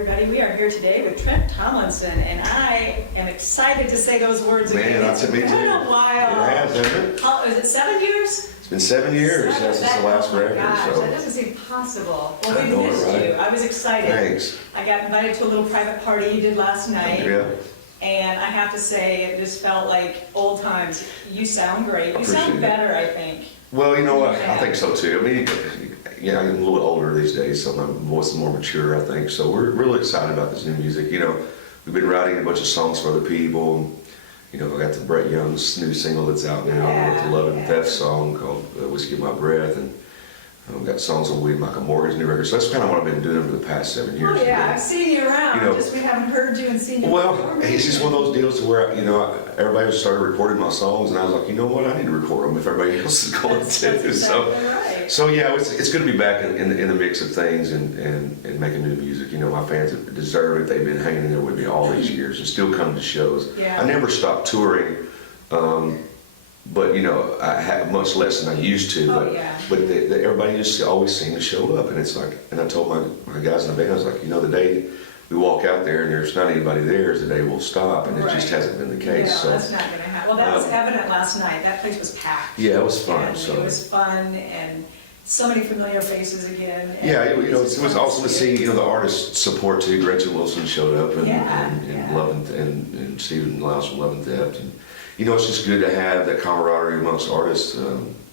everybody. We are here today with Trent Tomlinson, and I am excited to say those words again. Man, that's me too. It's been a while. It has, hasn't it? Is it 7 years? It's been 7 years since the last record. Gosh, So that doesn't seem possible. Well, I we know it, missed right? you. I was excited. Thanks. I got invited to a little private party you did last night. Yeah. And I have to say, it just felt like old times. You sound great. You sound Appreciate it. better, I think. Well, you know what? Yeah. I think so too. I mean, yeah, I'm a little bit older these days, so my voice is more mature, I think. So we're really excited about this new music. You know, we've been writing a bunch of songs for other people. You know, I got the Brett Young's new single that's out now. I wrote the Love and Theft song called Whiskey in My Breath, and I've got songs on Michael Morgan's new record. So that's kind of what I've been doing for the past 7 years. Oh yeah, I've seen you around. You know, just we haven't heard you and seen you. Well, perform. it's just one of those deals to where, you know, everybody just started recording my songs, and I was like, you know what, I need to record them if everybody else is going That's to. exactly right. So yeah, it's good to be back in the mix of things and making new music. You know, my fans deserve it. They've been hanging in there with me all these years and still come to shows. Yeah. I never stopped touring, but you know, I have much less than I used to. Oh, but yeah. but everybody just always seemed to show up, and it's like, and I told my guys in the band, I was like, you know, the day we walk out there and there's not anybody there is the day we'll stop, and it just hasn't been the case. Yeah, So that's not going to happen. Well, that was evident last night. That place was packed. yeah, it was fun. And So it was fun, and so many familiar faces again. And yeah, you know, it was fun awesome to see, you know, the artist support too. Gretchen Wilson showed up, and, Yeah, and yeah. Love and Stephen Lyles from Love and Theft, and you know, it's just good to have that camaraderie amongst artists,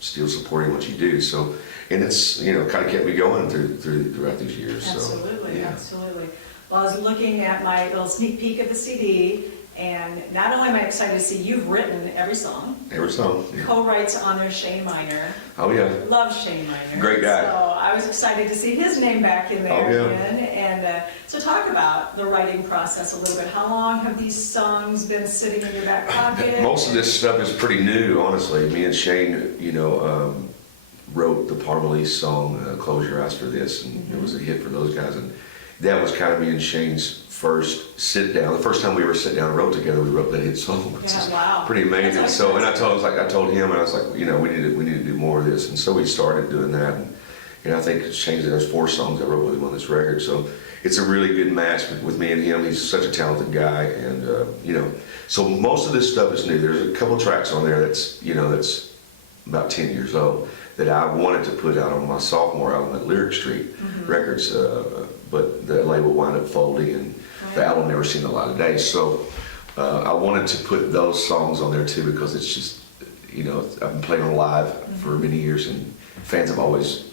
still supporting what you do. So, and it's, you know, kind of kept me going throughout these years. Absolutely, so, yeah. absolutely. Well, I was looking at my little sneak peek of the CD, and not only am I excited to see you've written every song, Every song. Yeah. co-writes on there Shane Minor. Oh yeah. Love Shane Minor. Great guy. So I was excited to see his name back in there Oh, yeah. again. And so talk about the writing process a little bit. How long have these songs been sitting in your back pocket? Most of this stuff is pretty new, honestly. Me and Shane, you know, wrote the Parmalee song, Close Your Eyes for This, and it was a hit for those guys. And that was kind of me and Shane's first sit down. The first time we ever sat down and wrote together, we wrote that hit song, which is wow. pretty amazing. That's So, and like I told him, and I was like, you know, we need to do more of this. And so we started doing that. And I think Shane said there's 4 songs I wrote with him on this record. So it's a really good match with me and him. He's such a talented guy, and you know, so most of this stuff is new. There's a couple tracks on there that's, you know, that's about 10 years old that I wanted to put out on my sophomore album at Lyric Street Records, but the label wound up folding, and the album never seen the light of day. So I wanted to put those songs on there too, because it's just, you know, I've been playing them live for many years, and fans have always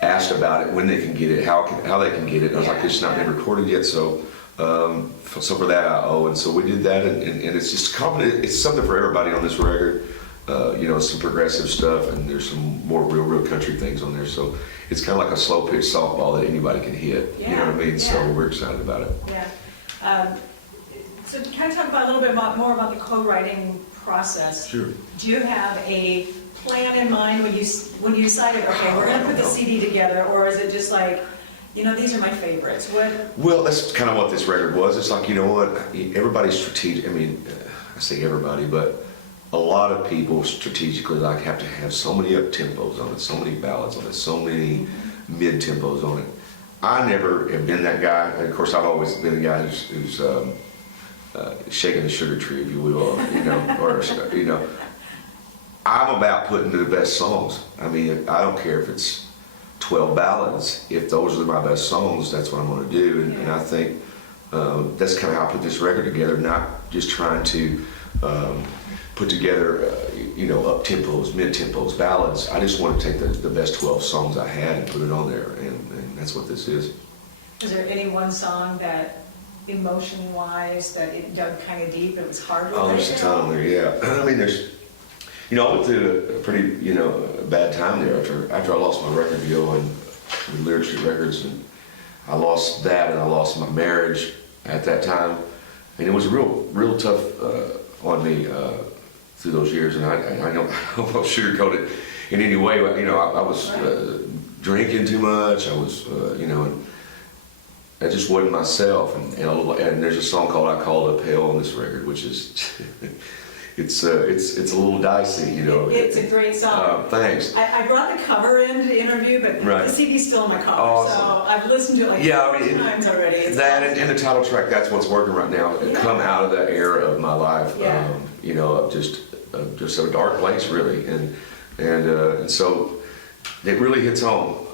asked about it, when they can get it, how they can get it. And I was like, it's not been recorded yet, so for that I owe. And so we did that, and it's just it's something for everybody on this record. You know, some progressive stuff, and there's some more real country things on there. So it's kind of like a slow pitch softball that anybody can hit. Yeah, You know what I mean? yeah. So we're excited about it. Yeah. So kind of talk about a little bit more about the co-writing process. Sure. Do you have a plan in mind when you decided, okay, we're going to put the CD together, or is it just like, you know, these are my favorites? What? Well, that's kind of what this record was. It's like, you know what, everybody's strategic. I mean, I say everybody, but a lot of people strategically like have to have so many up tempos on it, so many ballads on it, so many mid tempos on it. I never have been that guy. Of course, I've always been the guy who's shaking the sugar tree, if you will, you know, or you know. I'm about putting the best songs. I mean, I don't care if it's 12 ballads. If those are my best songs, that's what I'm going to do. And I think that's kind of how I put this record together, not just trying to put together, you know, up tempos, mid tempos, ballads. I just want to take the best 12 songs I had and put it on there, and that's what this is. Is there any one song that, emotion-wise, that it dug kind of deep? It was hard with? Oh, there's a ton on there, yeah. I mean, there's, you know, I went through a pretty, you know, bad time there after I lost my record deal with Lyric Street Records, and I lost that, and I lost my marriage at that time, and it was real tough on me through those years, and I don't sugarcoat it in any way. You know, I was drinking too much. I was, you know, and I just wasn't myself. And there's a song called "I Called Up Hell" on this record, which is it's a little dicey, you know. It's a great song. Thanks. I brought the cover in to interview, but Right. the CD's still in my car, Awesome. so I've listened to it like Yeah, I 4 mean, times already. It's that awesome. and the title track, that's what's working right now. It Yeah. come out of that era of my life, Yeah. you know, of just a dark place, really, and so it really hits home.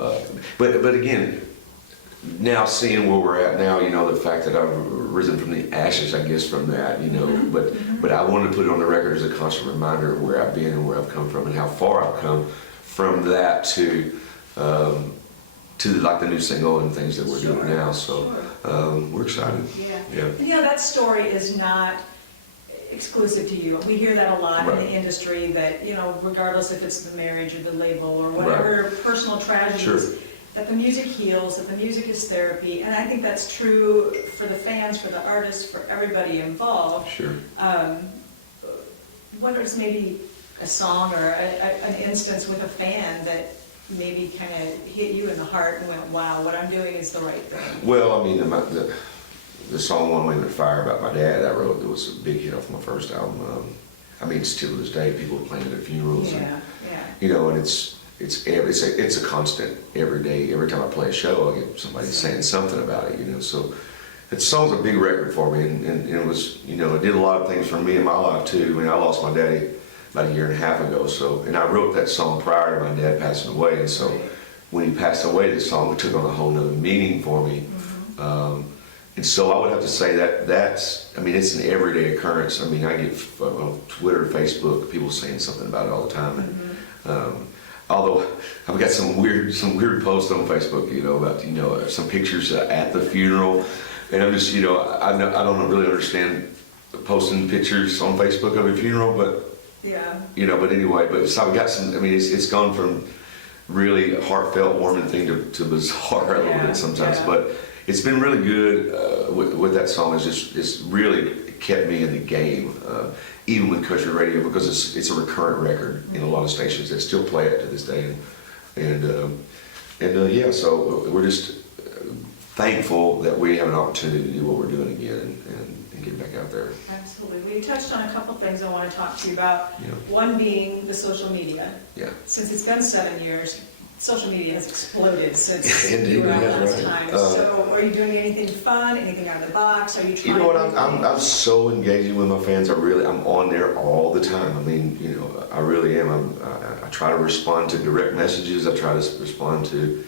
But again, now seeing where we're at now, you know, the fact that I've risen from the ashes, I guess, from that, you know, but I wanted to put it on the record as a constant reminder of where I've been and where I've come from and how far I've come from that to like the new single and things that we're doing now. So we're excited. Yeah. You know, that story is not exclusive to you. We hear that a lot in the industry that, you know, regardless if it's the marriage or the label or whatever personal tragedies, that the music heals, that the music is therapy. And I think that's true for the fans, for the artists, for everybody involved. Sure. Whether it's maybe a song or an instance with a fan that maybe kind of hit you in the heart and went, wow, what I'm doing is the right thing. Well, I mean, the song "One Wing of Fire" about my dad I wrote, it was a big hit off my first album. I mean, still to this day, people are playing at their funerals. Yeah. You know, and it's a constant every day. Every time I play a show, I get somebody saying something about it. You know, so that song's a big record for me, and it was, you know, it did a lot of things for me in my life too. I mean, I lost my daddy about 1.5 years ago, so, and I wrote that song prior to my dad passing away, and so when he passed away, this song took on a whole nother meaning for me. And so I would have to say that's, I mean, it's an everyday occurrence. I mean, I get on Twitter, Facebook, people saying something about it all the time. Although I've got some weird posts on Facebook, you know, about, you know, some pictures at the funeral, and I'm just, you know, I don't really understand posting pictures on Facebook of a funeral, but you know, but anyway, but so I've got some. I mean, it's gone from really heartfelt, warming thing to bizarre a little bit sometimes, but it's been really good with that song. It's really kept me in the game, even with country radio, because it's a recurrent record in a lot of stations that still play it to this day, and yeah, so we're just thankful that we have an opportunity to do what we're doing again and get back out there. Absolutely. We touched on a couple things I want to talk to you about. Yeah. One being the social media. Yeah. Since it's been 7 years, social media has exploded since Indeed, you were out it has, last right. time. So are you doing anything fun, anything out of the box? Are you trying You know what? to do I'm so engaging with my fans. I'm on there all the time. I mean, you know, I really am. I try to respond to direct messages. I try to respond to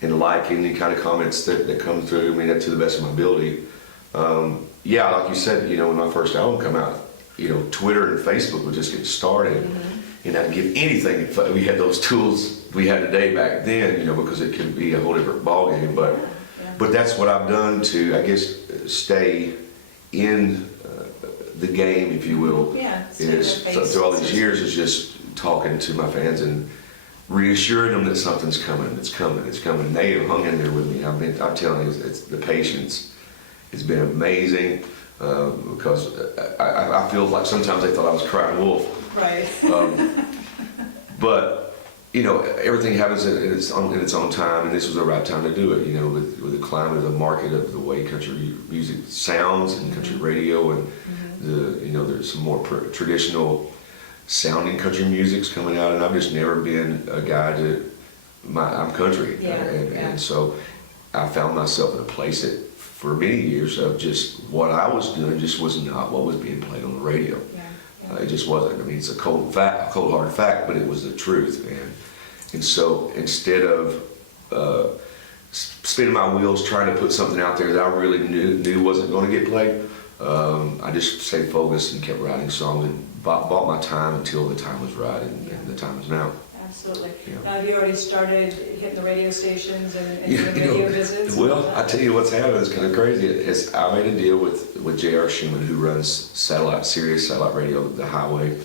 and like any kind of comments that come through. I mean, to the best of my ability. Yeah, like you said, you know, when my first album came out, you know, Twitter and Facebook would just get started, and I'd give anything if we had those tools we had today back then, you know, because it could be a whole different ballgame. But that's what I've done to, I guess, stay in the game, if you will. Yeah. Is through all these years is just talking to my fans and reassuring them that something's coming. It's coming. It's coming. They have hung in there with me. I'm telling you, it's the patience. It's been amazing because I feel like sometimes they thought I was crying wolf. Right. But you know, everything happens in its own time, and this was the right time to do it. You know, with the climate of the market of the way country music sounds and country radio, and the, you know, there's some more traditional sounding country music's coming out, and I've just never been a guy I'm country, and so I found myself in a place that for many years of just what I was doing just was not what was being played on the radio. It just wasn't. I mean, it's a cold-hard fact, but it was the truth. And so instead of spinning my wheels trying to put something out there that I really knew wasn't going to get played, I just stayed focused and kept writing songs and bought my time until the time was right, and the time is now. Absolutely. Yeah. Have you already started hitting the radio stations and doing radio visits? Well, I tell you what's happened. It's kind of crazy. I made a deal with J.R. Schumann, who runs Sirius Satellite Radio, The Highway,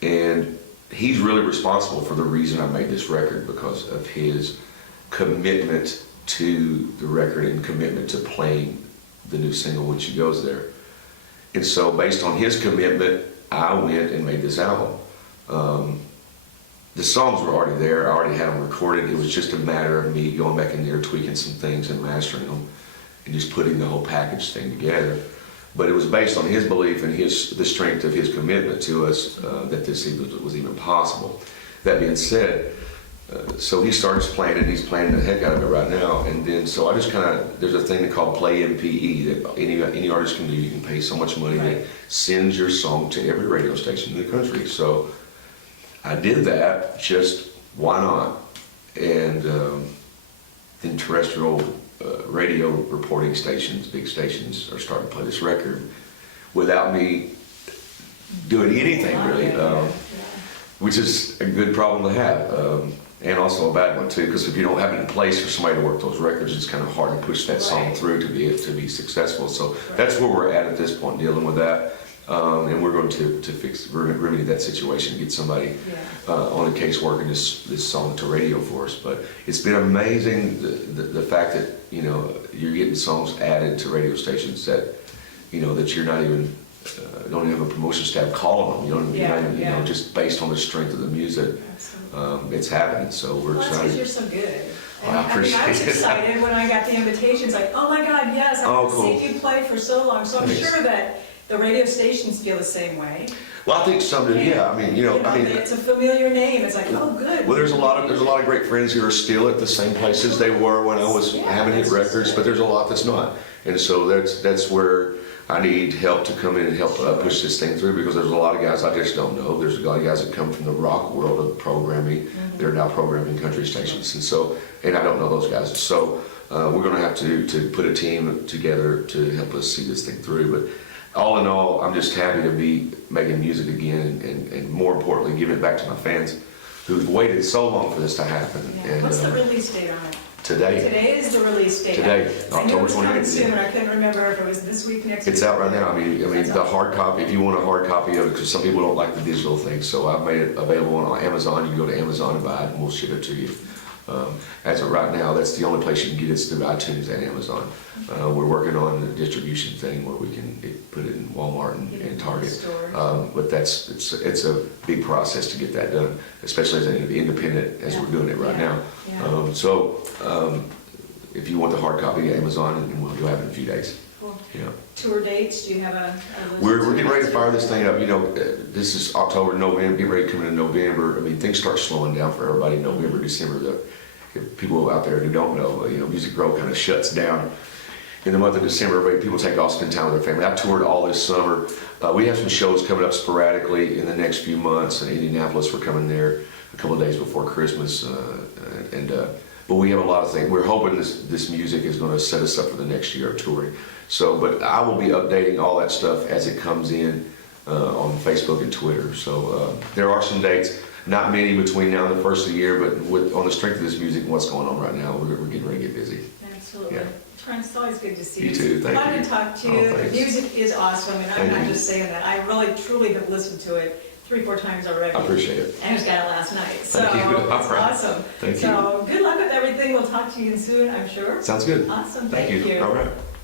and he's really responsible for the reason I made this record, because of his commitment to the record and commitment to playing the new single When She Goes There. And so, based on his commitment, I went and made this album. The songs were already there. I already had them recorded. It was just a matter of me going back in there, tweaking some things and mastering them, and just putting the whole package thing together. But it was based on his belief and the strength of his commitment to us that this was even possible. That being said, so he starts playing it, and he's playing the heck out of it right now. And then, so I just there's a thing called Play MPE that any artist can do. You can pay so much money that sends your song to every radio station in the country. So I did that, just why not? And then terrestrial radio reporting stations, big stations, are starting to play this record without me doing anything really, which is a good problem to have. And also a bad one too, because if you don't have it in place for somebody to work those records, it's kind of hard to push that song through to be successful. So that's where we're at this point, dealing with that. And we're going to remedy that situation, get somebody on a case working this song to radio for us. But it's been amazing the fact that you're getting songs added to radio stations that that you're not even don't even have a promotion staff calling them. Just based on the strength of the music. It's happening, so we're excited. That's because you're so good. I appreciate I was excited when I got the invitations, like, oh my God, yes, I've seen you play for so long. So I'm sure that the radio stations feel the same way. Well, I think some do. Yeah, it's a familiar name. It's like, oh, good. Well, there's a lot of great friends who are still at the same places they were when I was having hit records, but there's a lot that's not, and so that's where I need help to come in and help push this thing through, because there's a lot of guys I just don't know. There's a lot of guys that come from the rock world of programming. They're now programming country stations, and I don't know those guys. So we're going to have to put a team together to help us see this thing through. But all in all, I'm just happy to be making music again, and more importantly, giving it back to my fans who've waited so long for this to happen. Yeah. And, what's the release date on it? Today. Today is the release date. Today, I knew it October was coming 28th. soon. I couldn't remember if it was this week, next week. It's out right now. I mean, the hard copy, if you want a hard copy of it, because some people don't like the digital thing, so I've made it available on Amazon. You can go to Amazon and buy it, and we'll ship it to you. As of right now, that's the only place you can get it, through iTunes and Amazon. We're working on the distribution thing where we can put it in Walmart and Target. But it's a big process to get that done, especially as an independent, as we're doing it right now. If you want the hard copy, Amazon, and you'll have it in a few days. Cool. Yeah. Tour dates? Do you have a list? We're getting ready to fire this thing up. This is October, November. Get ready to come into November. I mean, things start slowing down for everybody in November, December. People out there who don't know, Music Row kind of shuts down in the month of December. People take off, spend time with their family. I toured all this summer. We have some shows coming up sporadically in the next few months. In Indianapolis, we're coming there a couple of days before Christmas, but we have a lot of things. We're hoping this music is going to set us up for the next year of touring. But I will be updating all that stuff as it comes in on Facebook and Twitter. So there are some dates, not many between now and the first of the year, but on the strength of this music and what's going on right now, we're getting ready to get busy. Absolutely. Yeah. Trent, it's always good to see you. You too, thank Glad you. to talk to you. The music is awesome, and I'm not you. just saying that. I really, truly have listened to it 3-4 times already. I appreciate it. And I just got it last night. Thank you. It's awesome. Thank you. So good luck with everything. We'll talk to you soon, I'm sure. Sounds good. Awesome. Thank you. All right.